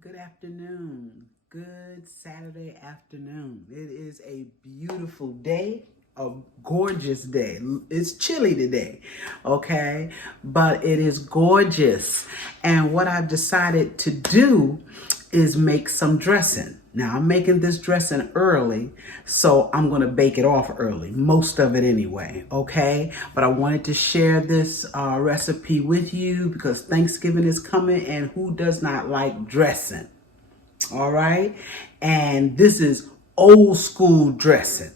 Good afternoon. Good Saturday afternoon. It is a beautiful day, a gorgeous day. It's chilly today, okay? But it is gorgeous. And what I've decided to do is make some dressing. Now, I'm making this dressing early, so I'm going to bake it off early, most of it anyway, okay? But I wanted to share this recipe with you because Thanksgiving is coming, and who does not like dressing? All right? And this is old school dressing,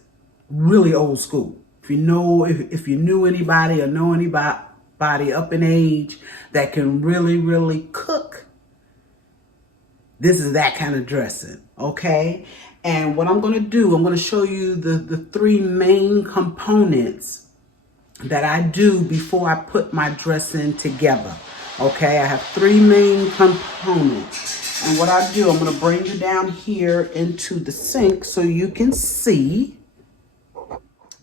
really old school. If you knew anybody or know anybody up in age that can really cook, this is that kind of dressing, okay? And what I'm going to do, I'm going to show you the three main components that I do before I put my dressing together, okay? I have three main components. And what I do, I'm going to bring you down here into the sink so you can see.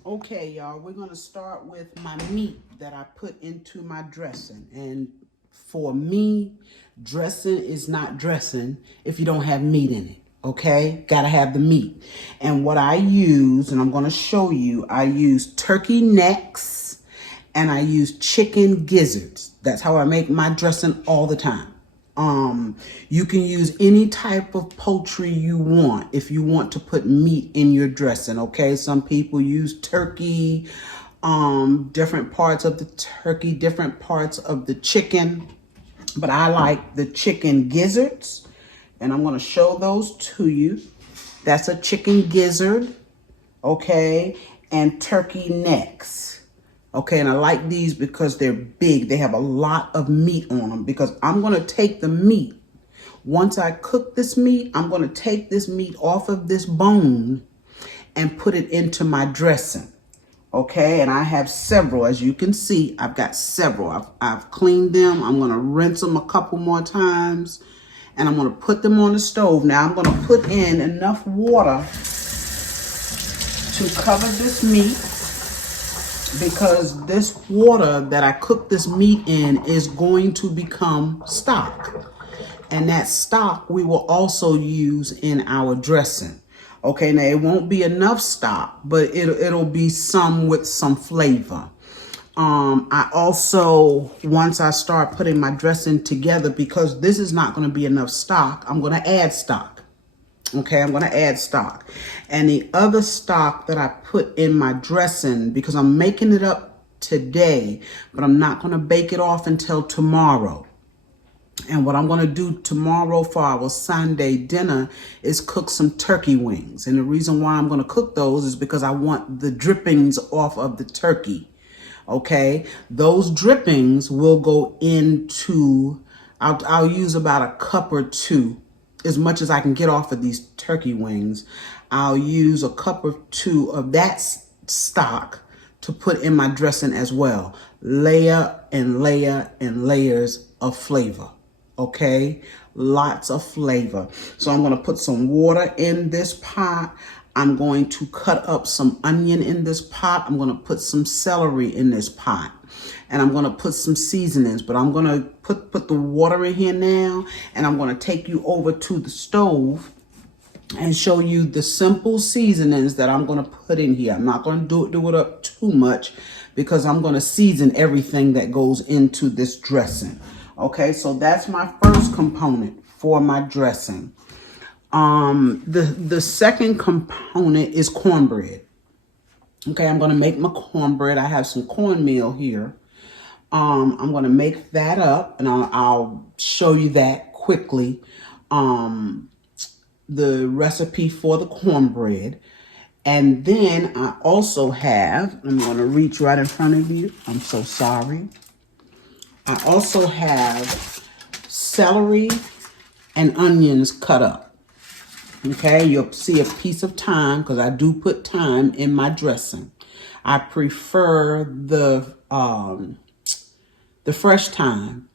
Okay, y'all, we're going to start with my meat that I put into my dressing. And for me, dressing is not dressing if you don't have meat in it, okay? Gotta have the meat. And what I use, and I'm gonna show you, I use turkey necks and I use chicken gizzards. That's how I make my dressing all the time. You can use any type of poultry you want if you want to put meat in your dressing, okay? Some people use turkey, different parts of the turkey, different parts of the chicken. But I like the chicken gizzards, and I'm going to show those to you. That's a chicken gizzard, okay, and turkey necks, okay. And I like these because they're big. They have a lot of meat on them because I'm going to take the meat. Once I cook this meat, I'm going to take this meat off of this bone and put it into my dressing. Okay, and I have several. As you can see, I've got several. I've cleaned them. I'm going to rinse them a couple more times. And I'm going to put them on the stove. Now, I'm going to put in enough water to cover this meat, because this water that I cook this meat in is going to become stock. And that stock we will also use in our dressing. Okay, now it won't be enough stock, but it'll be some with some flavor. I also, once I start putting my dressing together, because this is not going to be enough stock, I'm going to add stock. Okay, I'm going to add stock. And the other stock that I put in my dressing, because I'm making it up today, but I'm not going to bake it off until tomorrow. And what I'm going to do tomorrow for our Sunday dinner is cook some turkey wings. And the reason why I'm going to cook those is because I want the drippings off of the turkey. Okay, those drippings will go into, I'll use about a cup or two, as much as I can get off of these turkey wings. I'll use a cup or two of that stock to put in my dressing as well. Layer and layer and layers of flavor. Okay, lots of flavor. So I'm going to put some water in this pot. I'm going to cut up some onion in this pot. I'm going to put some celery in this pot. And I'm going to put some seasonings. But I'm going to put the water in here now. And I'm going to take you over to the stove and show you the simple seasonings that I'm going to put in here. I'm not going to do it up too much because I'm going to season everything that goes into this dressing. Okay, so that's my first component for my dressing. The second component is cornbread. Okay, I'm going to make my cornbread. I have some cornmeal here. I'm going to make that up, and I'll show you that quickly. The recipe for the cornbread. And then I also have, I'm going to reach right in front of you. I'm so sorry. I also have celery and onions cut up. Okay, you'll see a piece of thyme because I do put thyme in my dressing. I prefer the fresh thyme.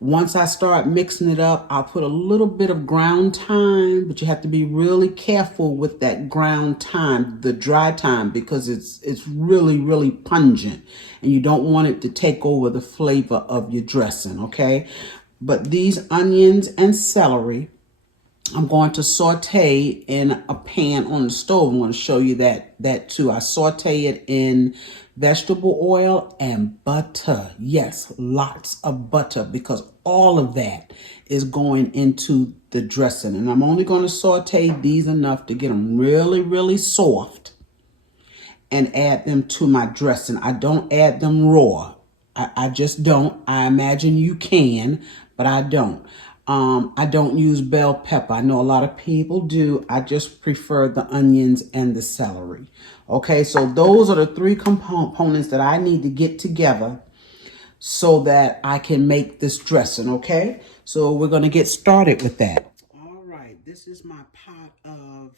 Once I start mixing it up, I'll put a little bit of ground thyme, but you have to be really careful with that ground thyme, the dry thyme, because it's really pungent, and you don't want it to take over the flavor of your dressing, okay? But these onions and celery, I'm going to saute in a pan on the stove. I'm going to show you that too. I saute it in vegetable oil and butter. Yes, lots of butter, because all of that is going into the dressing. And I'm only going to saute these enough to get them really, really soft and add them to my dressing. I don't add them raw. I just don't. I imagine you can, but I don't. I don't use bell pepper. I know a lot of people do. I just prefer the onions and the celery. Okay, so those are the three components that I need to get together so that I can make this dressing, okay? So we're going to get started with that. All right, this is my pot of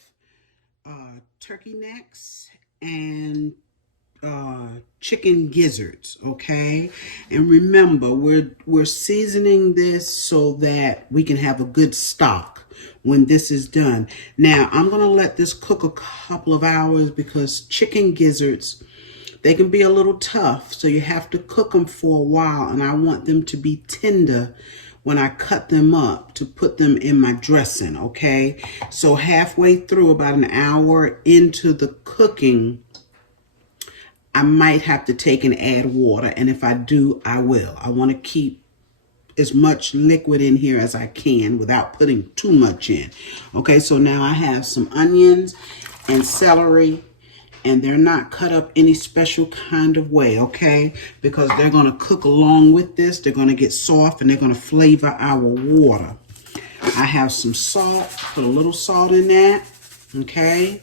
turkey necks and chicken gizzards, okay? And remember, we're seasoning this so that we can have a good stock when this is done. Now, I'm going to let this cook a couple of hours because chicken gizzards, they can be a little tough, so you have to cook them for a while, and I want them to be tender when I cut them up to put them in my dressing, okay? So halfway through, about an hour into the cooking, I might have to take and add water, and if I do, I will. I want to keep as much liquid in here as I can without putting too much in. Okay, so now I have some onions and celery, and they're not cut up any special kind of way, okay? Because they're going to cook along with this. They're going to get soft, and they're going to flavor our water. I have some salt. Put a little salt in that, okay?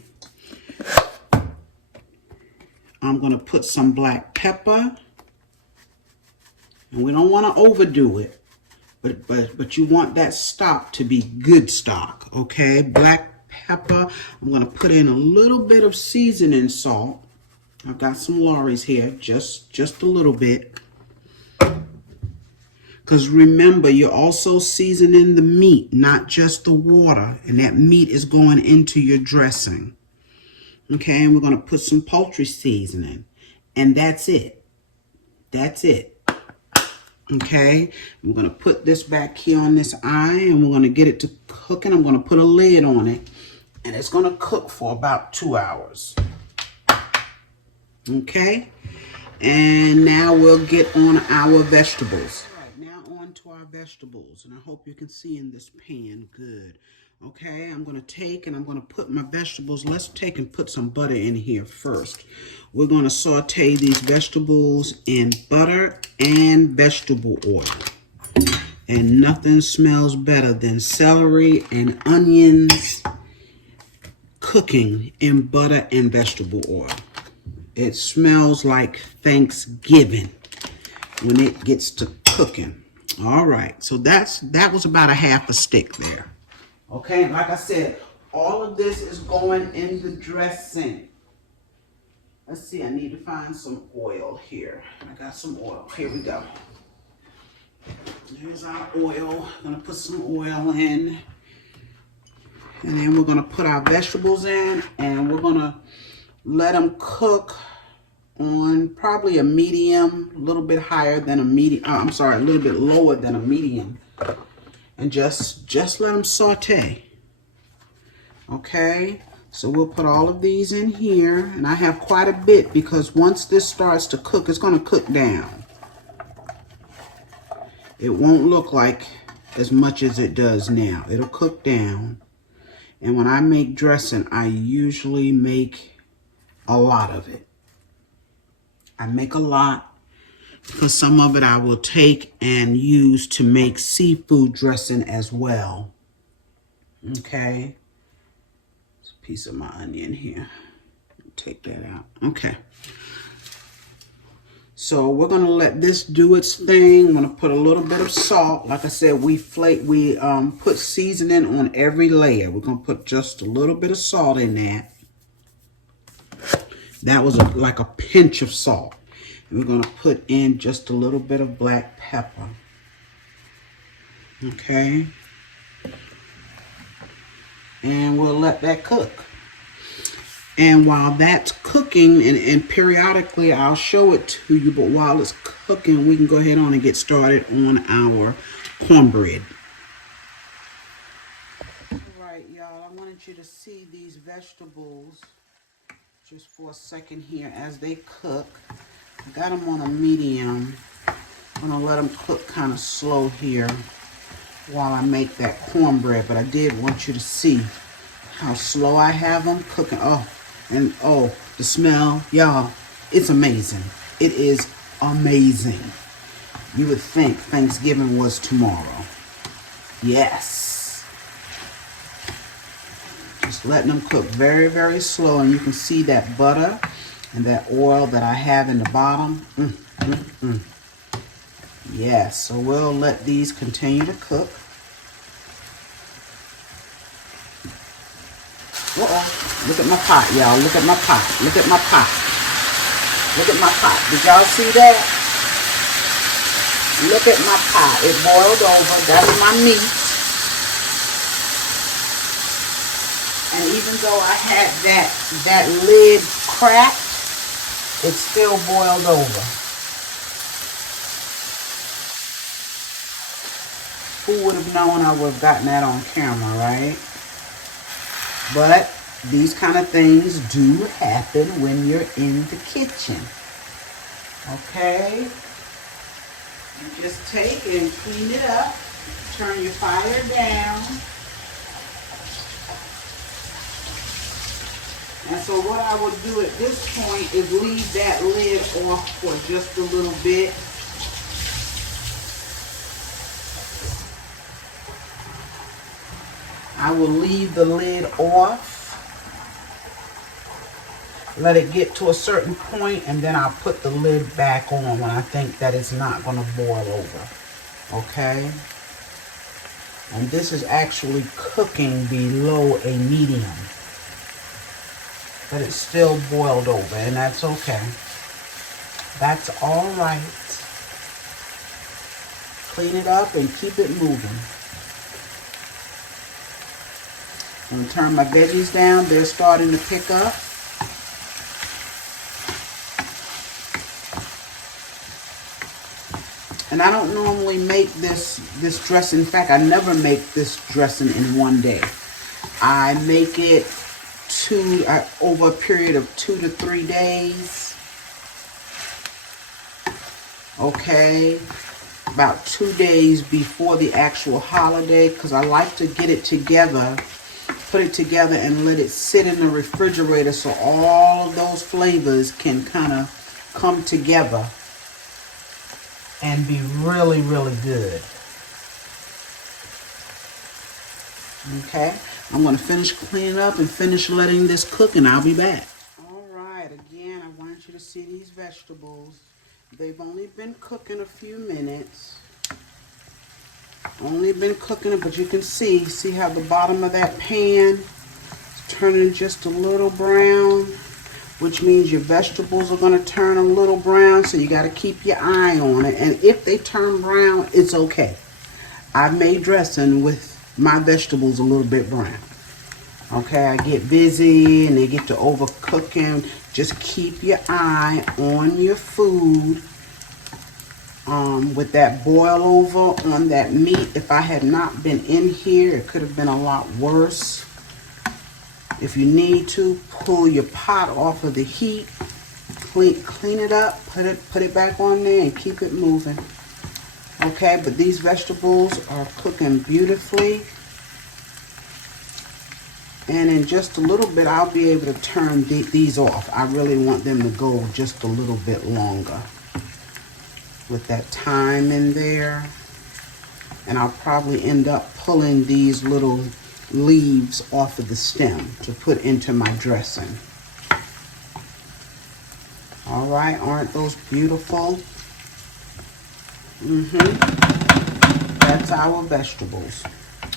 I'm going to put some black pepper. And we don't want to overdo it. But you want that stock to be good stock, okay? Black pepper. I'm going to put in a little bit of seasoning salt. I've got some Lorry's here, just a little bit. Because remember, you're also seasoning the meat, not just the water. And that meat is going into your dressing. Okay, and we're going to put some poultry seasoning. And that's it. That's it. Okay, I'm going to put this back here on this eye, and we're going to get it to cooking. I'm going to put a lid on it, and it's going to cook for about 2 hours. Okay, and now we'll get on our vegetables. All right, now on to our vegetables, and I hope you can see in this pan good. Okay, I'm going to take and I'm going to put my vegetables. Let's take and put some butter in here first. We're going to saute these vegetables in butter and vegetable oil. And nothing smells better than celery and onions cooking in butter and vegetable oil. It smells like Thanksgiving when it gets to cooking. All right, so that was about a half a stick there. Okay, like I said, all of this is going in the dressing. Let's see, I need to find some oil here. I got some oil. Here we go. Here's our oil. I'm going to put some oil in. And then we're going to put our vegetables in. And we're going to let them cook on probably a medium, a little bit higher than a medium. I'm sorry, a little bit lower than a medium. And just let them saute. Okay, so we'll put all of these in here, and I have quite a bit because once this starts to cook, it's going to cook down. It won't look like as much as it does now. It'll cook down. And when I make dressing, I usually make a lot of it. I make a lot because some of it I will take and use to make seafood dressing as well. Okay. There's a piece of my onion here. Take that out. Okay. So we're going to let this do its thing. I'm going to put a little bit of salt. Like I said, we put seasoning on every layer. We're going to put just a little bit of salt in that. That was like a pinch of salt. And we're going to put in just a little bit of black pepper. Okay. And we'll let that cook. And while that's cooking, and periodically I'll show it to you, but while it's cooking, we can go ahead on and get started on our cornbread. All right, y'all, I wanted you to see these vegetables just for a second here as they cook. I got them on a medium. I'm gonna let them cook kind of slow here while I make that cornbread, but I did want you to see how slow I have them cooking. Oh, and oh, the smell, y'all, it's amazing. It is amazing. You would think Thanksgiving was tomorrow. Yes. Just letting them cook very, very slow, and you can see that butter and that oil that I have in the bottom. Yes, so we'll let these continue to cook. Look at my pot, y'all. Look at my pot. Look at my pot. Look at my pot. Did y'all see that? Look at my pot. It boiled over. That is my meat. And even though I had that lid cracked, it still boiled over. Who would have known I would have gotten that on camera, right? But these kind of things do happen when you're in the kitchen. Okay? You just take and clean it up. Turn your fire down. And so what I would do at this point is leave that lid off for just a little bit. I will leave the lid off. Let it get to a certain point, and then I'll put the lid back on when I think that it's not going to boil over. Okay? And this is actually cooking below a medium. But it's still boiled over, and that's okay. That's all right. Clean it up and keep it moving. I'm going to turn my veggies down. They're starting to pick up. And I don't normally make this dressing. In fact, I never make this dressing in one day. I make it over a period of 2 to 3 days. Okay. About 2 days before the actual holiday, because I like to get it together, put it together and let it sit in the refrigerator so all of those flavors can kind of come together and be really, really good. Okay, I'm going to finish cleaning up and finish letting this cook, and I'll be back. All right, again, I want you to see these vegetables. They've only been cooking a few minutes. Only been cooking it, but you can see how the bottom of that pan is turning just a little brown, which means your vegetables are going to turn a little brown, so you got to keep your eye on it. And if they turn brown, it's okay. I've made dressing with my vegetables a little bit brown. Okay, I get busy and they get to overcooking. Just keep your eye on your food. With that boil over on that meat, if I had not been in here, it could have been a lot worse. If you need to, pull your pot off of the heat, clean it up, put it back on there and keep it moving. Okay, but these vegetables are cooking beautifully. And in just a little bit, I'll be able to turn these off. I really want them to go just a little bit longer with that thyme in there. And I'll probably end up pulling these little leaves off of the stem to put into my dressing. All right, aren't those beautiful? That's our vegetables.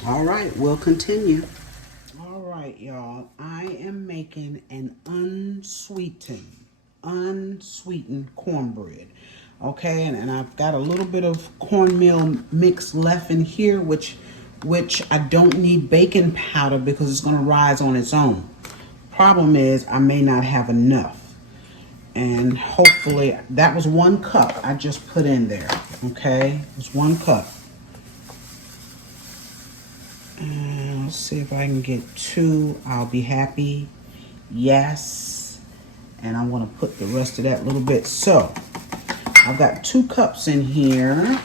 All right, we'll continue. All right, y'all, I am making an unsweetened cornbread. Okay, and I've got a little bit of cornmeal mix left in here, which I don't need baking powder because it's going to rise on its own. Problem is, I may not have enough. And hopefully, that was 1 cup I just put in there. Okay, it was 1 cup. And Let's see if I can get 2. I'll be happy. Yes. And I'm going to put the rest of that little bit. So I've got 2 cups in here.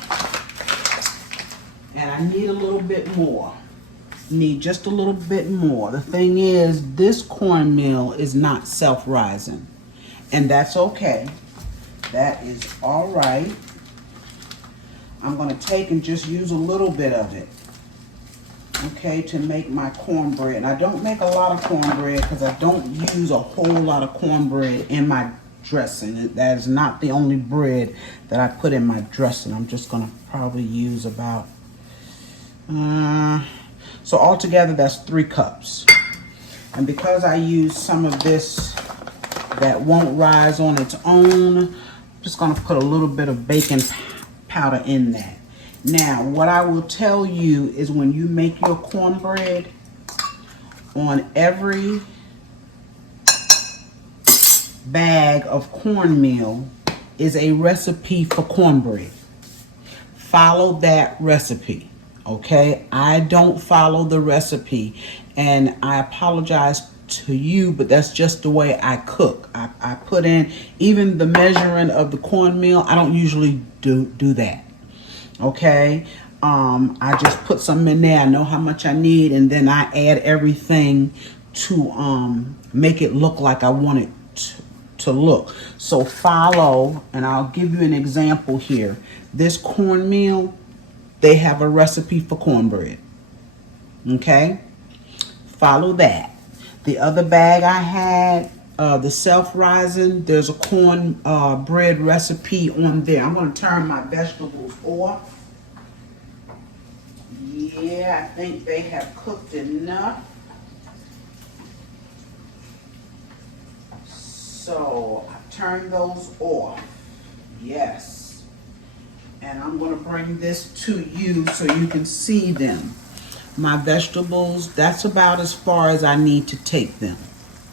And I need a little bit more. Need just a little bit more. The thing is, this cornmeal is not self-rising. And that's okay. That is all right. I'm going to take and just use a little bit of it. Okay, to make my cornbread. And I don't make a lot of cornbread because I don't use a whole lot of cornbread in my dressing. That is not the only bread that I put in my dressing. I'm just going to probably use about... so altogether, that's 3 cups. And because I use some of this that won't rise on its own, I'm just going to put a little bit of baking powder in that. Now, what I will tell you is when you make your cornbread, on every bag of cornmeal is a recipe for cornbread. Follow that recipe, okay? I don't follow the recipe, and I apologize to you, but that's just the way I cook. I put in, even the measuring of the cornmeal, I don't usually do that. Okay, I just put something in there. I know how much I need, and then I add everything to make it look like I want it to look. So follow, and I'll give you an example here. This cornmeal, they have a recipe for cornbread. Okay, follow that. The other bag I had, the self-rising, there's a cornbread recipe on there. I'm going to turn my vegetables off. Yeah, I think they have cooked enough. So I turn those off. Yes. And I'm going to bring this to you so you can see them. My vegetables, that's about as far as I need to take them.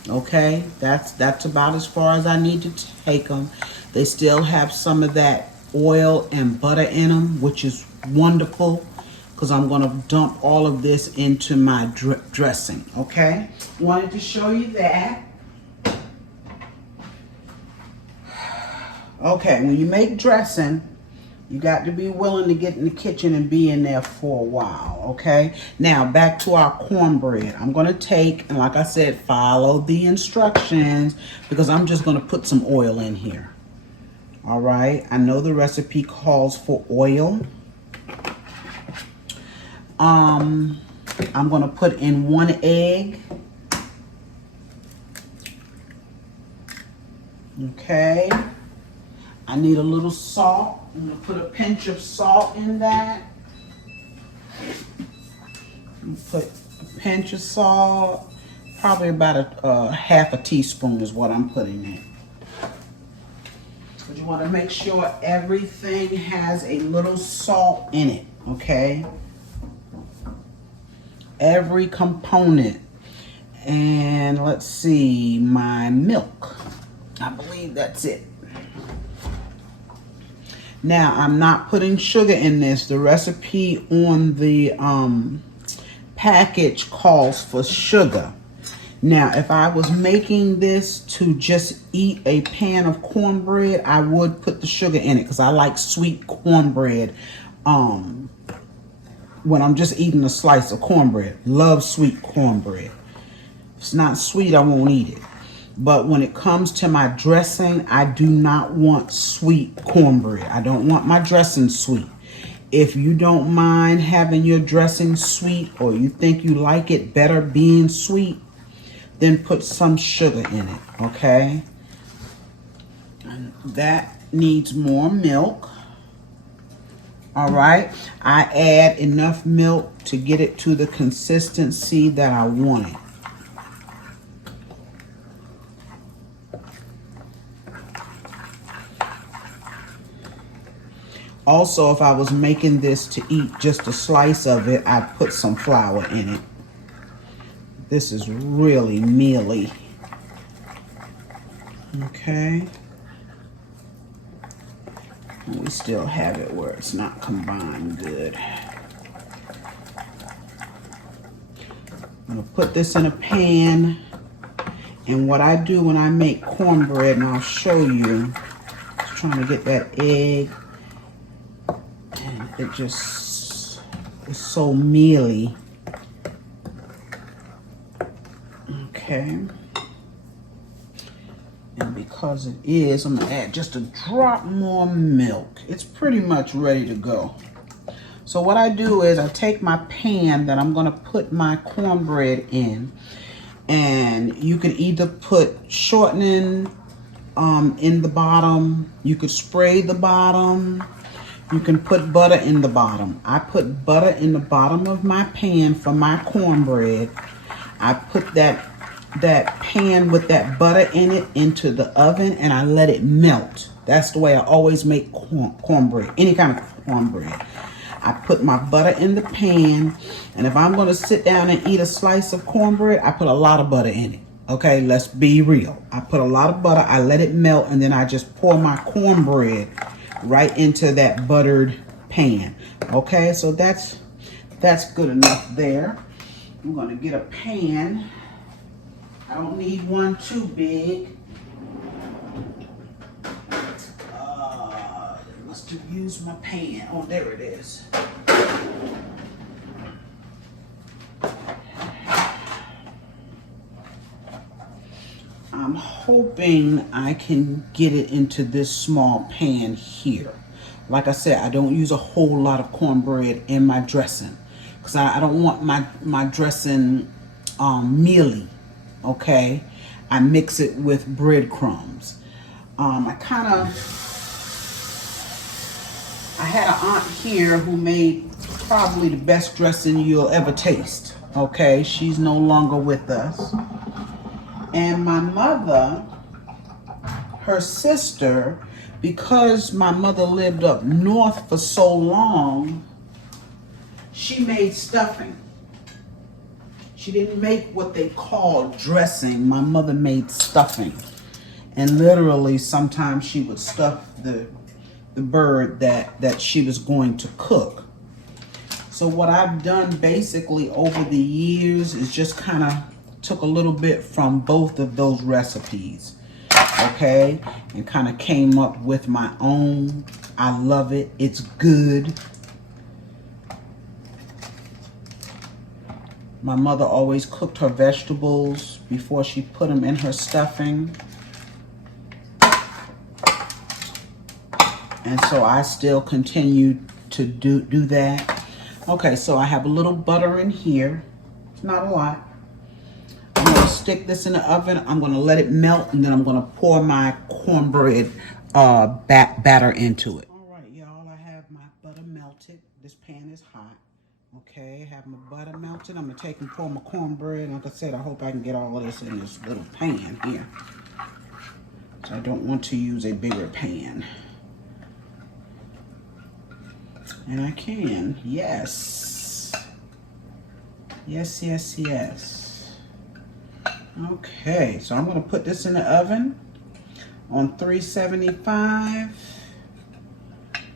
Okay, that's about as far as I need to take them. They still have some of that oil and butter in them, which is wonderful, because I'm going to dump all of this into my dressing. Okay, wanted to show you that. Okay, when you make dressing, you got to be willing to get in the kitchen and be in there for a while, okay? Now, back to our cornbread. I'm going to take, and like I said, follow the instructions, because I'm just going to put some oil in here. All right? I know the recipe calls for oil. I'm going to put in 1 egg. Okay. I need a little salt. I'm going to put a pinch of salt in that. Put a pinch of salt. Probably about a half a teaspoon is what I'm putting in. But you want to make sure everything has a little salt in it, okay? Every component. And let's see, my milk. I believe that's it. Now, I'm not putting sugar in this. The recipe on the package calls for sugar. Now, if I was making this to just eat a pan of cornbread, I would put the sugar in it because I like sweet cornbread when I'm just eating a slice of cornbread. Love sweet cornbread. If it's not sweet, I won't eat it. But when it comes to my dressing, I do not want sweet cornbread. I don't want my dressing sweet. If you don't mind having your dressing sweet, or you think you like it better being sweet, then put some sugar in it, okay? And that needs more milk. All right, I add enough milk to get it to the consistency that I want it. Also, if I was making this to eat just a slice of it, I'd put some flour in it. This is really mealy. Okay. We still have it where it's not combined good. I'm gonna put this in a pan. And what I do when I make cornbread, and I'll show you, just trying to get that egg, and it just is so mealy. Okay. And because it is, I'm gonna add just a drop more milk. It's pretty much ready to go. So what I do is I take my pan that I'm gonna put my cornbread in, and you could either put shortening in the bottom, you could spray the bottom, you can put butter in the bottom. I put butter in the bottom of my pan for my cornbread. I put that pan with that butter in it into the oven, and I let it melt. That's the way I always make cornbread, any kind of cornbread. I put my butter in the pan, and if I'm going to sit down and eat a slice of cornbread, I put a lot of butter in it. Okay, let's be real. I put a lot of butter, I let it melt, and then I just pour my cornbread right into that buttered pan. Okay, so that's good enough there. I'm going to get a pan. I don't need one too big. Must have used my pan. Oh, there it is. I'm hoping I can get it into this small pan here. Like I said, I don't use a whole lot of cornbread in my dressing because I don't want my dressing mealy. Okay, I mix it with breadcrumbs. I had an aunt here who made probably the best dressing you'll ever taste. Okay, she's no longer with us. And my mother, her sister, because my mother lived up north for so long, she made stuffing. She didn't make what they call dressing. My mother made stuffing. And literally sometimes she would stuff the bird that she was going to cook. So what I've done basically over the years is just kind of took a little bit from both of those recipes, okay, and kind of came up with my own. I love it. It's good. My mother always cooked her vegetables before she put them in her stuffing. And so I still continue to do that. Okay, so I have a little butter in here. It's not a lot. I'm going to stick this in the oven. I'm going to let it melt, and then I'm going to pour my cornbread batter into it. All right, y'all, I have my butter melted. This pan is hot. Okay, I have my butter melted. I'm going to take and pour my cornbread. Like I said, I hope I can get all of this in this little pan here. So I don't want to use a bigger pan. And I can, yes. Yes, yes, yes. Okay, so I'm going to put this in the oven on 375.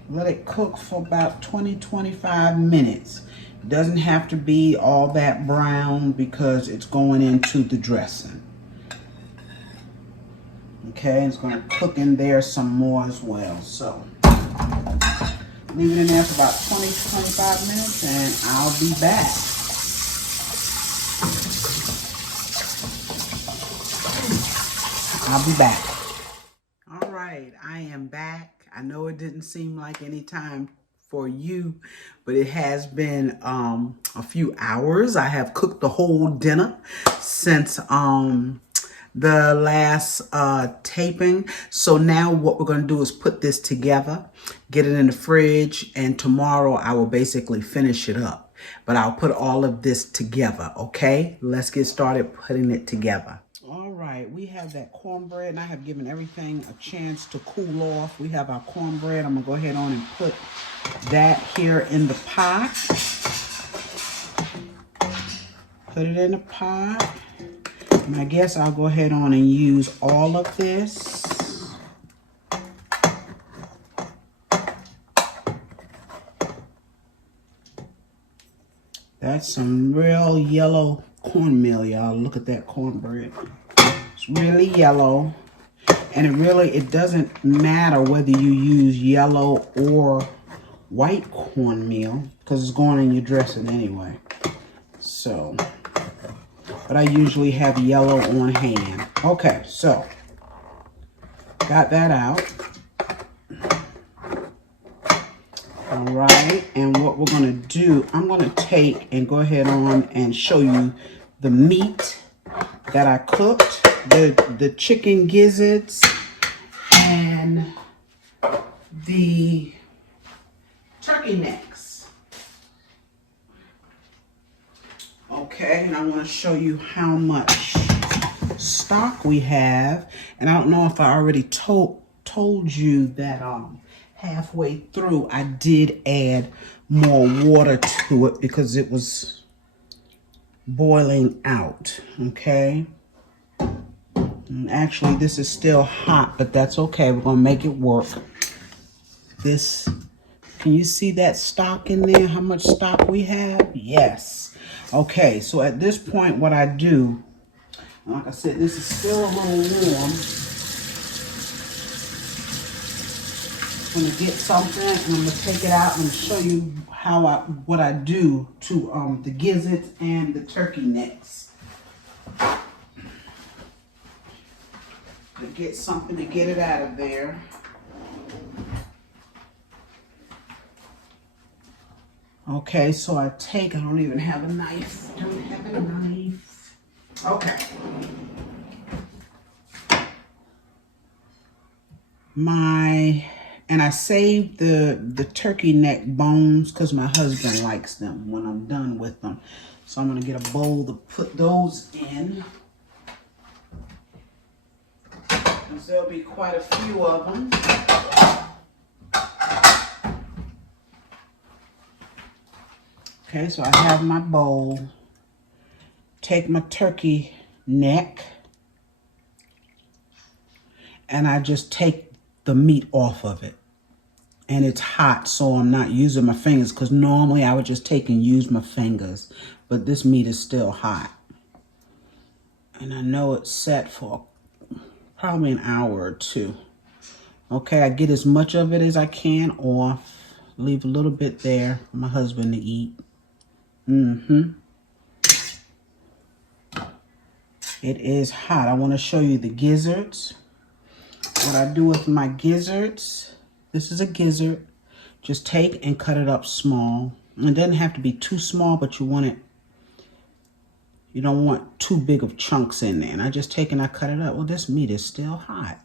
Let it cook for about 20-25 minutes. It doesn't have to be all that brown because it's going into the dressing. Okay, it's going to cook in there some more as well. So leave it in there for about 20-25 minutes, and I'll be back. I'll be back. All right, I am back. I know it didn't seem like any time for you, but it has been a few hours. I have cooked the whole dinner since the last taping. So now what we're going to do is put this together, get it in the fridge, and tomorrow I will basically finish it up. But I'll put all of this together, okay? Let's get started putting it together. All right, we have that cornbread, and I have given everything a chance to cool off. We have our cornbread. I'm going to go ahead on and put that here in the pot. Put it in the pot. And I guess I'll go ahead on and use all of this. That's some real yellow cornmeal, y'all. Look at that cornbread. It's really yellow. And it doesn't matter whether you use yellow or white cornmeal because it's going in your dressing anyway. So, but I usually have yellow on hand. Okay, so got that out. All right, and what we're gonna do, I'm gonna take and go ahead on and show you the meat that I cooked, the chicken gizzards and the turkey necks. Okay, and I want to show you how much stock we have. And I don't know if I already told you that halfway through I did add more water to it because it was boiling out. Okay. And actually, this is still hot, but that's okay. We're gonna make it work. This, can you see that stock in there? How much stock we have? Yes. Okay, so at this point, what I do, like I said, this is still a little warm. I'm gonna get something and I'm gonna take it out and show you what I do to the gizzards and the turkey necks. To get something to get it out of there. Okay, so I don't even have a knife. Don't have a knife. Okay. And I saved the turkey neck bones because my husband likes them when I'm done with them. So I'm gonna get a bowl to put those in. Because there'll be quite a few of them. Okay, so I have my bowl. Take my turkey neck. And I just take the meat off of it. And it's hot, so I'm not using my fingers. Because normally I would just take and use my fingers. But this meat is still hot. And I know it's set for probably an hour or two. Okay, I get as much of it as I can off. Leave a little bit there for my husband to eat. It is hot. I want to show you the gizzards. What I do with my gizzards, this is a gizzard. Just take and cut it up small. It doesn't have to be too small, but you don't want too big of chunks in there. And I just take and I cut it up. Well, this meat is still hot.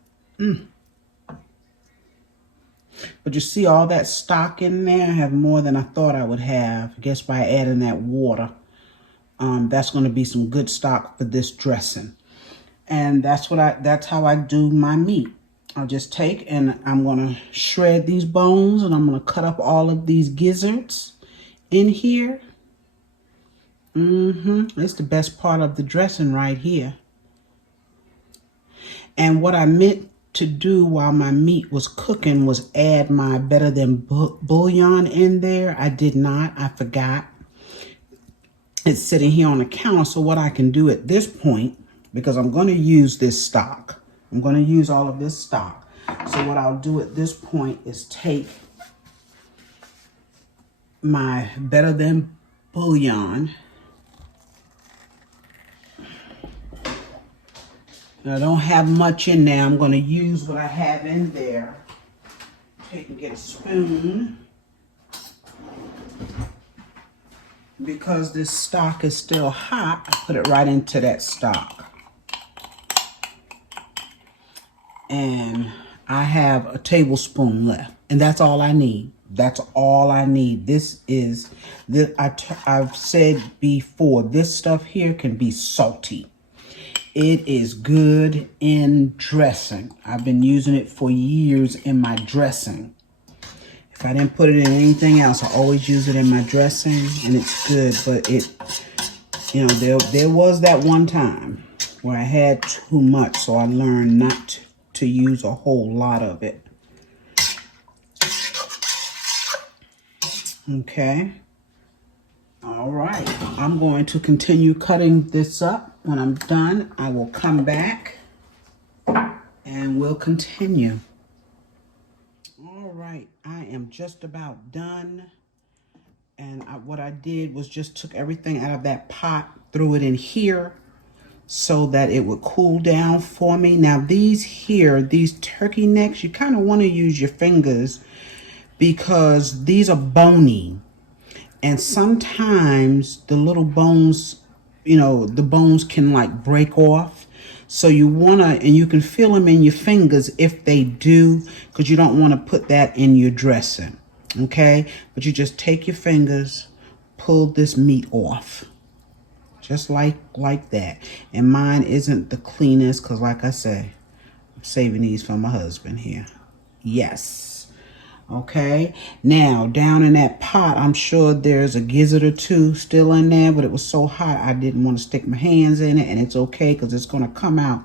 But you see all that stock in there? I have more than I thought I would have. I guess by adding that water. That's going to be some good stock for this dressing. And that's how I do my meat. I'll just take and I'm going to shred these bones and I'm going to cut up all of these gizzards in here. It's the best part of the dressing right here. And what I meant to do while my meat was cooking was add my better than bouillon in there. I did not. I forgot. It's sitting here on the counter. So what I can do at this point, because I'm going to use this stock. I'm going to use all of this stock. So what I'll do at this point is take my better than bouillon. I don't have much in there. I'm going to use what I have in there. Take and get a spoon. Because this stock is still hot, I put it right into that stock. And I have a tablespoon left. And that's all I need. That's all I need. I've said before, this stuff here can be salty. It is good in dressing. I've been using it for years in my dressing. If I didn't put it in anything else, I always use it in my dressing, and it's good. But there was that one time where I had too much, so I learned not to use a whole lot of it. Okay. All right, I'm going to continue cutting this up. When I'm done, I will come back and we'll continue. All right, I am just about done. And what I did was just took everything out of that pot, threw it in here so that it would cool down for me. Now these here, these turkey necks, you kind of want to use your fingers because these are bony. And sometimes the little bones, you know, the bones can like break off. So you want to, and you can feel them in your fingers if they do, because you don't want to put that in your dressing. Okay? But you just take your fingers, pull this meat off. Just like that. And mine isn't the cleanest because like I say, I'm saving these for my husband here. Yes. Okay, now down in that pot, I'm sure there's a gizzard or two still in there, but it was so hot I didn't want to stick my hands in it, and it's okay because it's going to come out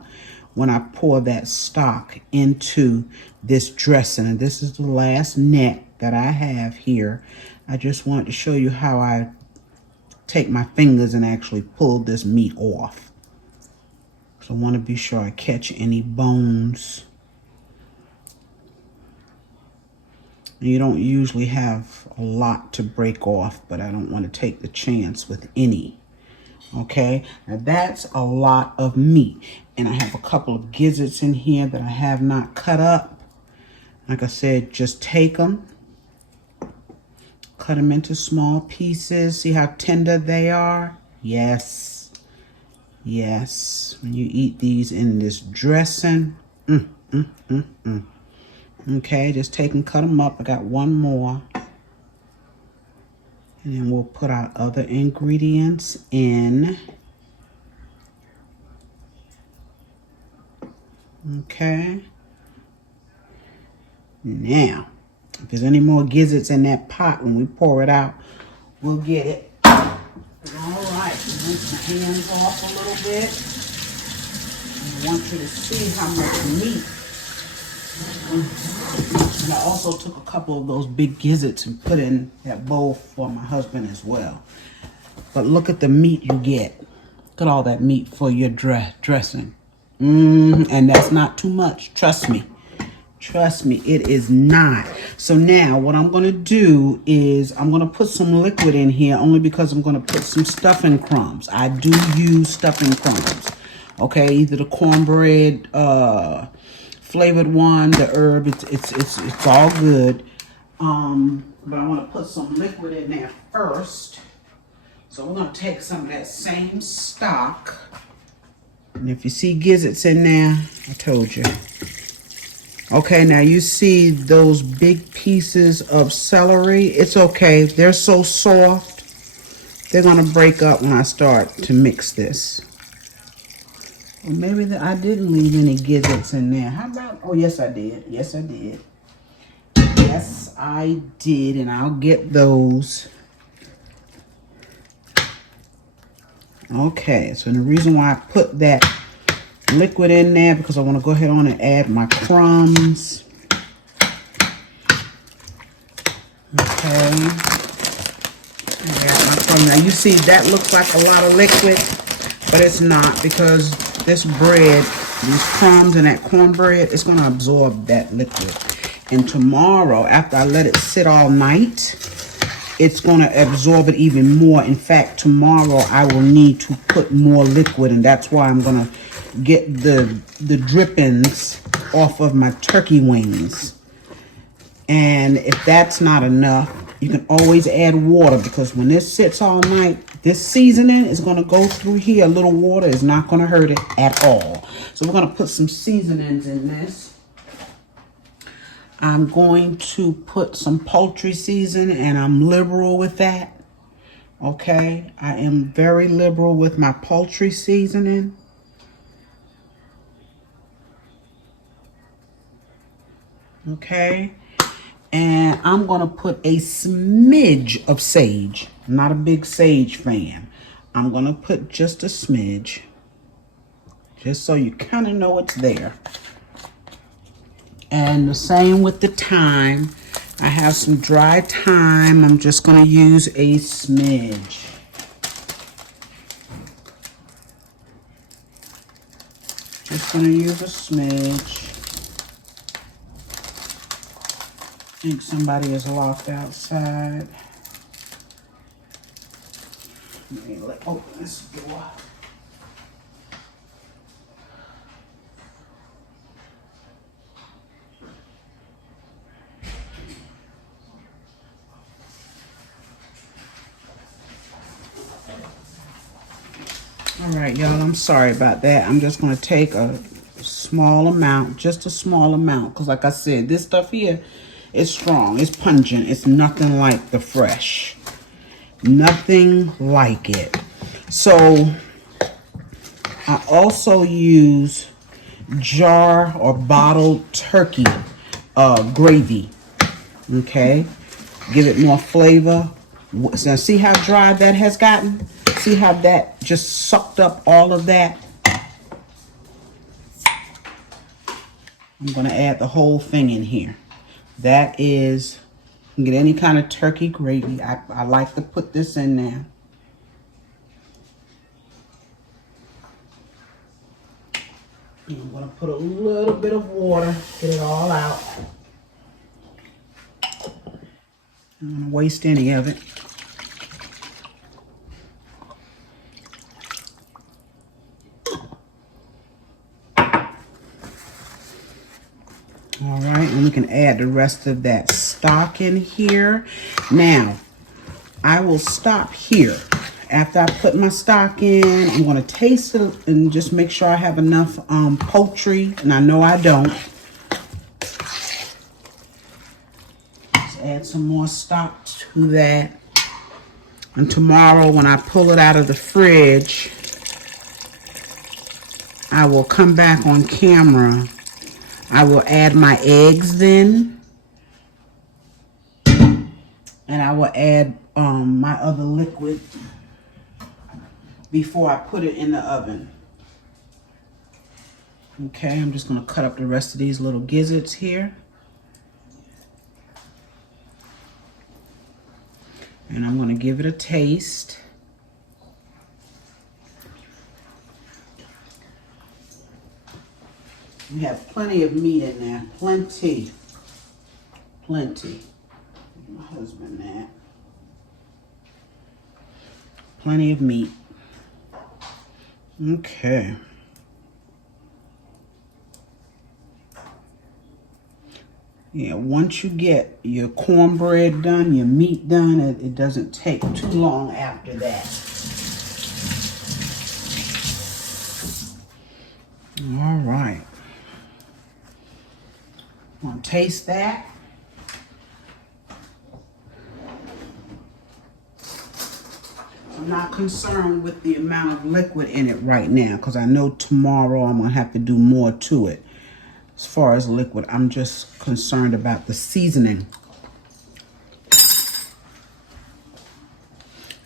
when I pour that stock into this dressing. And this is the last neck that I have here. I just wanted to show you how I take my fingers and actually pull this meat off. So I want to be sure I catch any bones. You don't usually have a lot to break off, but I don't want to take the chance with any. Okay, now that's a lot of meat. And I have a couple of gizzards in here that I have not cut up. Like I said, just take them, cut them into small pieces. See how tender they are? Yes. Yes. When you eat these in this dressing, Okay, just take and cut them up. I got one more. And then we'll put our other ingredients in. Okay. Now, if there's any more gizzards in that pot when we pour it out, we'll get it. All right, rinse my hands off a little bit. I want you to see how much meat. And I also took a couple of those big gizzards and put in that bowl for my husband as well. But look at the meat you get. Look at all that meat for your dressing. And that's not too much. Trust me. Trust me, it is not. So now what I'm going to do is I'm going to put some liquid in here only because I'm going to put some stuffing crumbs. I do use stuffing crumbs. Okay, either the cornbread flavored one, the herb, it's all good. But I want to put some liquid in there first. So we're going to take some of that same stock. And if you see gizzards in there, I told you. Okay, now you see those big pieces of celery. It's okay. They're so soft. They're going to break up when I start to mix this. Or maybe I didn't leave any gizzards in there. How about, oh, yes, I did. Yes, I did. Yes, I did, and I'll get those. Okay, so the reason why I put that liquid in there because I want to go ahead on and add my crumbs. Okay. Now you see that looks like a lot of liquid, but it's not because this bread, these crumbs and that cornbread, it's going to absorb that liquid. And tomorrow, after I let it sit all night, it's going to absorb it even more. In fact, tomorrow I will need to put more liquid, and that's why I'm going to get the drippings off of my turkey wings. And if that's not enough, you can always add water because when this sits all night, this seasoning is going to go through here. A little water is not going to hurt it at all. So we're going to put some seasonings in this. I'm going to put some poultry seasoning, and I'm liberal with that. Okay, I am very liberal with my poultry seasoning. Okay, and I'm going to put a smidge of sage. I'm not a big sage fan. I'm going to put just a smidge, just so you kind of know it's there. And the same with the thyme. I have some dry thyme. I'm just going to use a smidge. Just going to use a smidge. I think somebody is locked outside. Let me open this door. All right, y'all, I'm sorry about that. I'm just going to take a small amount, just a small amount, because like I said, this stuff here is strong. It's pungent. It's nothing like the fresh. Nothing like it. So I also use jar or bottled turkey gravy. Okay, give it more flavor. So see how dry that has gotten? See how that just sucked up all of that? I'm going to add the whole thing in here. That is, you can get any kind of turkey gravy. I like to put this in there. I'm going to put a little bit of water, get it all out. I don't want to waste any of it. All right, and we can add the rest of that stock in here. Now, I will stop here. After I put my stock in, I'm going to taste it and just make sure I have enough poultry, and I know I don't. Let's add some more stock to that. And tomorrow when I pull it out of the fridge, I will come back on camera. I will add my eggs then. And I will add my other liquid before I put it in the oven. Okay, I'm just going to cut up the rest of these little gizzards here. And I'm going to give it a taste. We have plenty of meat in there. Plenty. Plenty. My husband that. Plenty of meat. Okay. Yeah, once you get your cornbread done, your meat done, it doesn't take too long after that. All right. Want to taste that? I'm not concerned with the amount of liquid in it right now because I know tomorrow I'm going to have to do more to it. As far as liquid, I'm just concerned about the seasoning.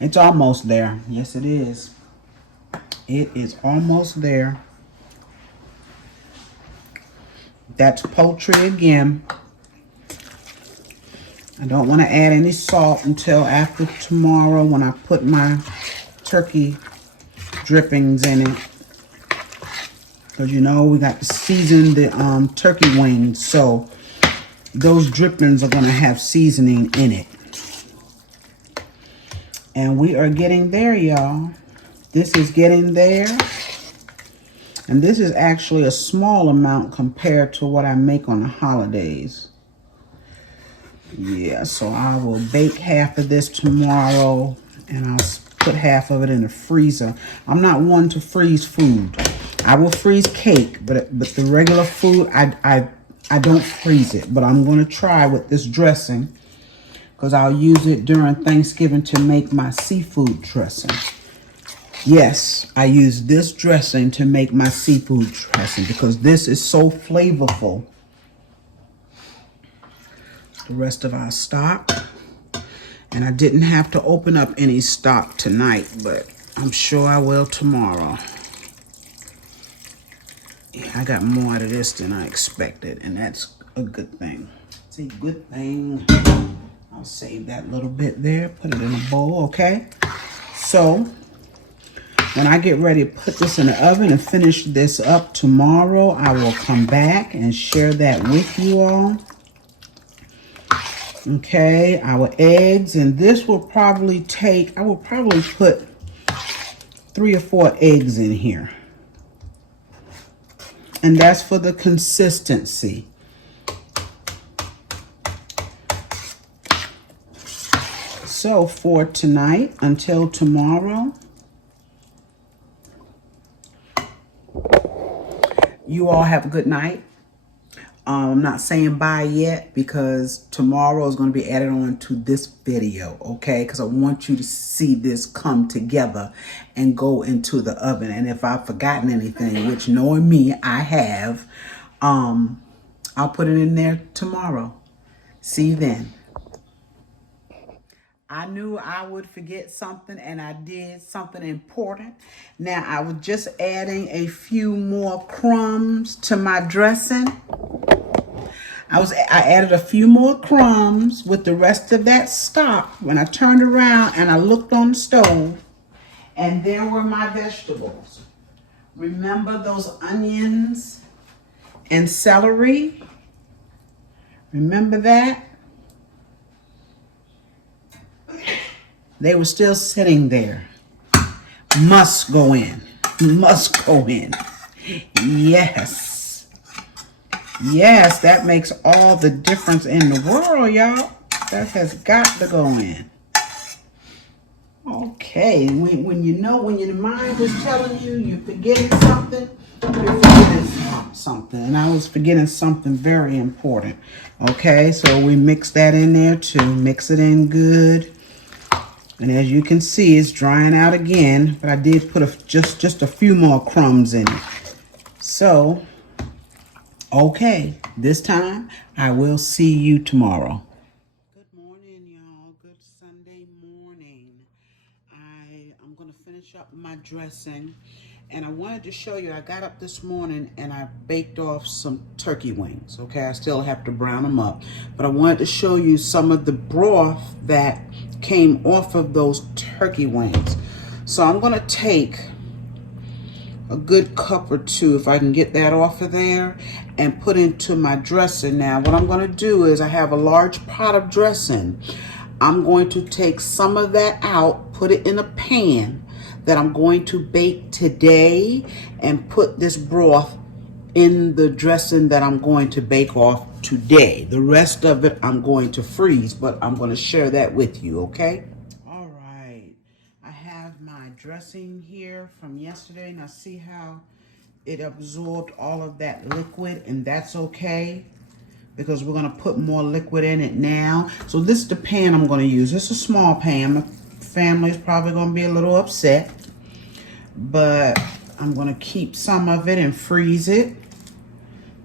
It's almost there. Yes, it is. It is almost there. That's poultry again. I don't want to add any salt until after tomorrow when I put my turkey drippings in it. Because you know we got to season the turkey wings, so those drippings are going to have seasoning in it. And we are getting there, y'all. This is getting there. And this is actually a small amount compared to what I make on the holidays. Yeah, so I will bake half of this tomorrow and I'll put half of it in the freezer. I'm not one to freeze food. I will freeze cake, but the regular food, I don't freeze it. But I'm going to try with this dressing because I'll use it during Thanksgiving to make my seafood dressing. Yes, I use this dressing to make my seafood dressing because this is so flavorful. The rest of our stock. And I didn't have to open up any stock tonight, but I'm sure I will tomorrow. Yeah, I got more out of this than I expected, and that's a good thing. It's a good thing. I'll save that little bit there, put it in a bowl, okay? So, when I get ready to put this in the oven and finish this up tomorrow, I will come back and share that with you all. Okay, our eggs, and this will probably take, I will probably put 3 or 4 eggs in here. And that's for the consistency. So for tonight, until tomorrow, you all have a good night. I'm not saying bye yet because tomorrow is going to be added on to this video, okay? Because I want you to see this come together and go into the oven. And if I've forgotten anything, which knowing me, I have, I'll put it in there tomorrow. See you then. I knew I would forget something, and I did something important. Now, I was just adding a few more crumbs to my dressing. I added a few more crumbs with the rest of that stock when I turned around and I looked on the stove, and there were my vegetables. Remember those onions and celery? Remember that? They were still sitting there. Must go in. Must go in. Yes. Yes, that makes all the difference in the world, y'all. That has got to go in. Okay, when you know, when your mind is telling you you're forgetting something, you're forgetting something. And I was forgetting something very important. Okay, so we mix that in there too. Mix it in good. And as you can see, it's drying out again, but I did put just a few more crumbs in it. So, okay, this time I will see you tomorrow. Good morning, y'all. Good Sunday morning. I'm going to finish up my dressing. And I wanted to show you, I got up this morning and I baked off some turkey wings, okay? I still have to brown them up. But I wanted to show you some of the broth that came off of those turkey wings. So I'm gonna take a good cup or two, if I can get that off of there, and put into my dressing. Now, what I'm gonna do is I have a large pot of dressing. I'm going to take some of that out, put it in a pan that I'm going to bake today, and put this broth in the dressing that I'm going to bake off today. The rest of it I'm going to freeze, but I'm going to share that with you, okay? All right. I have my dressing here from yesterday. Now see how it absorbed all of that liquid, and that's okay because we're going to put more liquid in it now. So this is the pan I'm going to use. It's a small pan. My family's probably going to be a little upset, but I'm going to keep some of it and freeze it.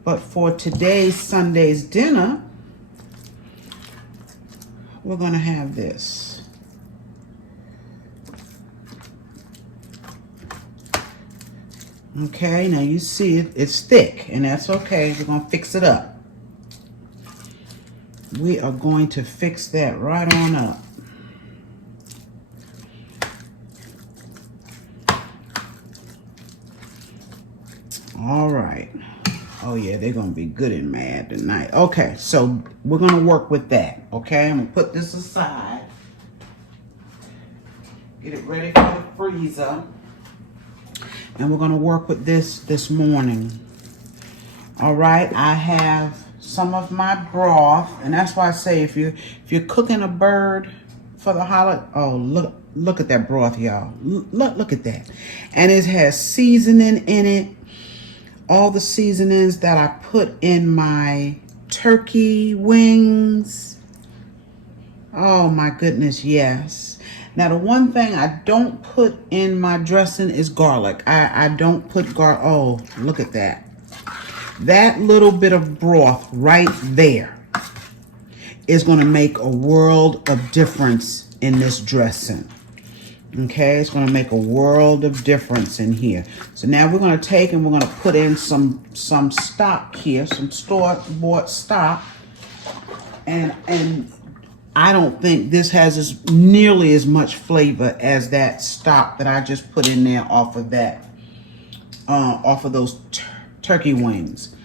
But for today's Sunday's dinner, we're going to have this. Okay, now you see it's thick, and that's okay. We're going to fix it up. We are going to fix that right on up. All right. Oh yeah, they're gonna be good and mad tonight. Okay, so we're gonna work with that. Okay, I'm gonna put this aside. Get it ready for the freezer. And we're gonna work with this morning. All right, I have some of my broth, and that's why I say if you're cooking a bird for the holiday, oh look at that broth, y'all. Look at that. And it has seasoning in it. All the seasonings that I put in my turkey wings. Oh my goodness, yes. Now the one thing I don't put in my dressing is garlic. I don't put garlic. Oh, look at that. That little bit of broth right there is going to make a world of difference in this dressing. Okay, it's going to make a world of difference in here. So now we're going to take and we're going to put in some stock here, some store-bought stock. And I don't think this has nearly as much flavor as that stock that I just put in there off of that, off of those turkey wings.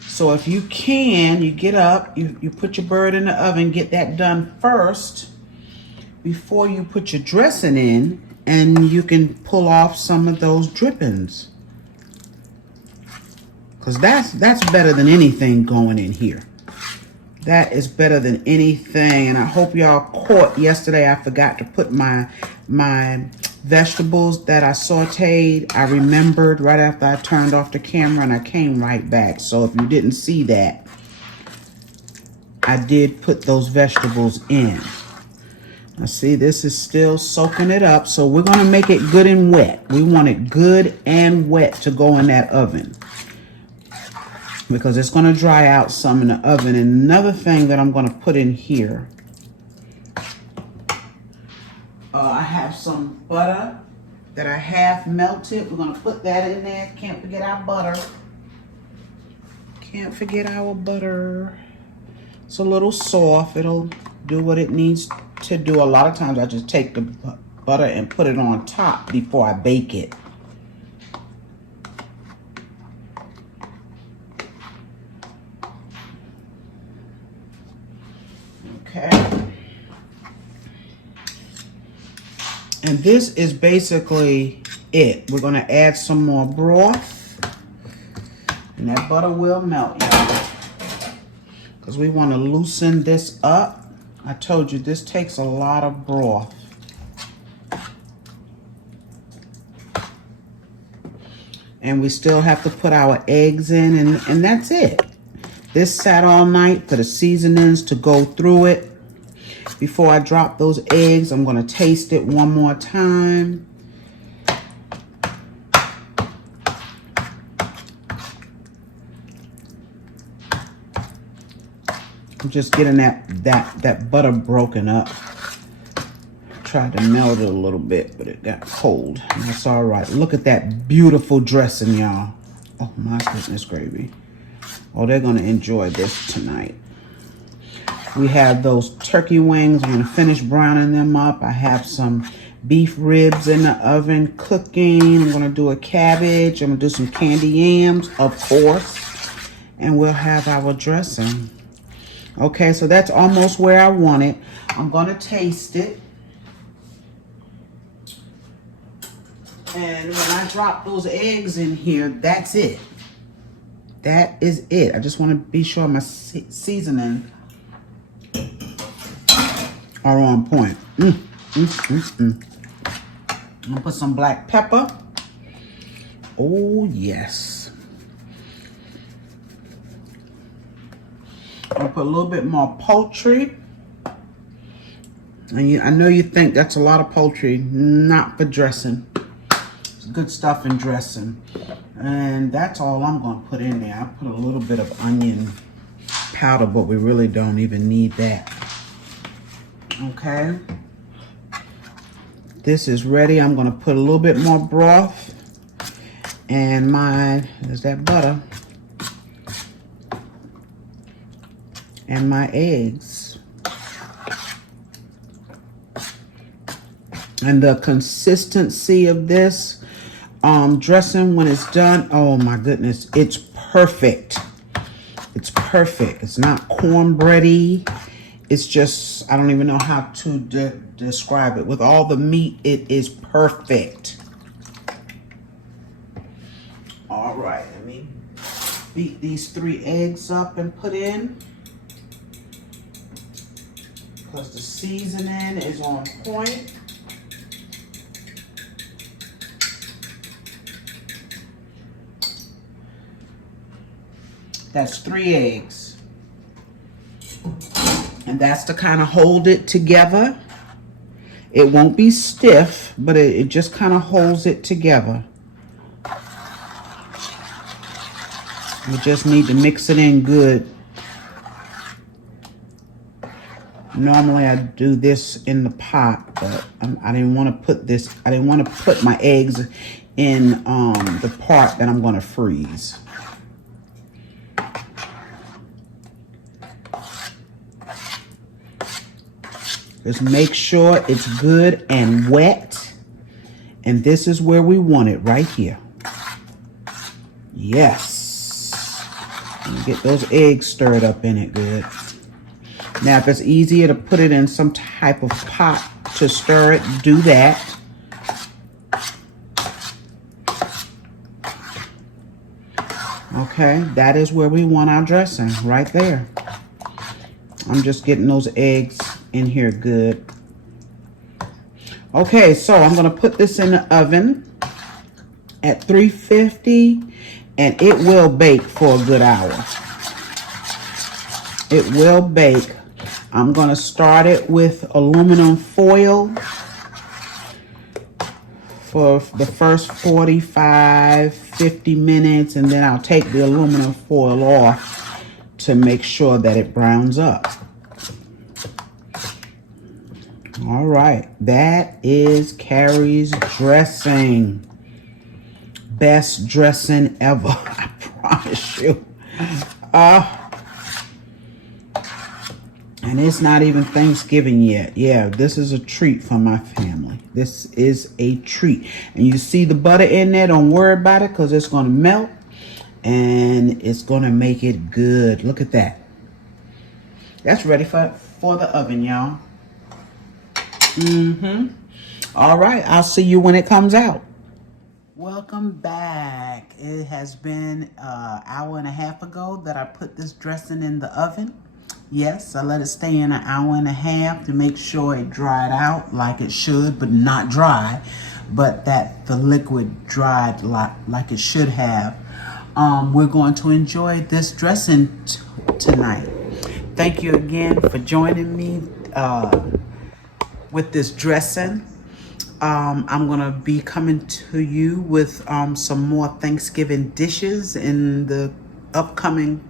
So if you can, you get up, you put your bird in the oven, get that done first before you put your dressing in, and you can pull off some of those drippings. Because that's better than anything going in here. That is better than anything. And I hope y'all caught yesterday. I forgot to put my vegetables that I sauteed. I remembered right after I turned off the camera, and I came right back. So if you didn't see that, I did put those vegetables in. Now see, this is still soaking it up. So we're going to make it good and wet. We want it good and wet to go in that oven, because it's going to dry out some in the oven. And another thing that I'm going to put in here, I have some butter that I half melted. We're going to put that in there. Can't forget our butter. Can't forget our butter. It's a little soft. It'll do what it needs to do. A lot of times I just take the butter and put it on top before I bake it. Okay. And this is basically it. We're going to add some more broth. And that butter will melt, y'all. Because we want to loosen this up. I told you this takes a lot of broth. And we still have to put our eggs in, and that's it. This sat all night for the seasonings to go through it. Before I drop those eggs, I'm going to taste it one more time. I'm just getting that butter broken up. Tried to melt it a little bit, but it got cold. And that's all right. Look at that beautiful dressing, y'all. Oh my goodness gravy. Oh, they're going to enjoy this tonight. We have those turkey wings. I'm going to finish browning them up. I have some beef ribs in the oven cooking. I'm going to do a cabbage. I'm going to do some candy yams, of course. And we'll have our dressing. Okay, so that's almost where I want it. I'm going to taste it. And when I drop those eggs in here, that's it. That is it. I just want to be sure my seasoning are on point. I'm gonna put some black pepper. Oh yes. I'm gonna put a little bit more poultry. And I know you think that's a lot of poultry. Not for dressing. It's good stuff in dressing. And that's all I'm gonna put in there. I put a little bit of onion powder, but we really don't even need that. Okay, this is ready. I'm going to put a little bit more broth and there's that butter and my eggs. And the consistency of this dressing when it's done, oh my goodness, it's perfect. It's perfect. It's not cornbready. It's just, I don't even know how to describe it. With all the meat, it is perfect. All right, let me beat these 3 eggs up and put in. Because the seasoning is on point. That's 3 eggs. And that's to kind of hold it together. It won't be stiff, but it just kind of holds it together. We just need to mix it in good. Normally I do this in the pot, but I didn't want to put this, I didn't want to put my eggs in the part that I'm going to freeze. Just make sure it's good and wet. And this is where we want it, right here. Yes. And get those eggs stirred up in it good. Now, if it's easier to put it in some type of pot to stir it, do that. Okay, that is where we want our dressing, right there. I'm just getting those eggs in here good. Okay, so I'm going to put this in the oven at 350, and it will bake for a good hour. It will bake. I'm going to start it with aluminum foil for the first 45, 50 minutes, and then I'll take the aluminum foil off to make sure that it browns up. All right, that is Carrie's dressing. Best dressing ever, I promise you. And it's not even Thanksgiving yet. Yeah, this is a treat for my family. This is a treat. And you see the butter in there, don't worry about it because it's going to melt and it's going to make it good. Look at that. That's ready for the oven, y'all. All right, I'll see you when it comes out. Welcome back. It has been an hour and a half ago that I put this dressing in the oven. Yes, I let it stay in an hour and a half to make sure it dried out like it should, but not dry, but that the liquid dried like it should have. We're going to enjoy this dressing tonight. Thank you again for joining me with this dressing. I'm going to be coming to you with some more Thanksgiving dishes in the upcoming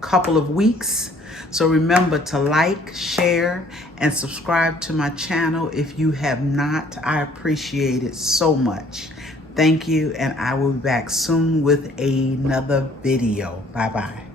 couple of weeks. So remember to like, share, and subscribe to my channel if you have not. I appreciate it so much. Thank you, and I will be back soon with another video. Bye-bye.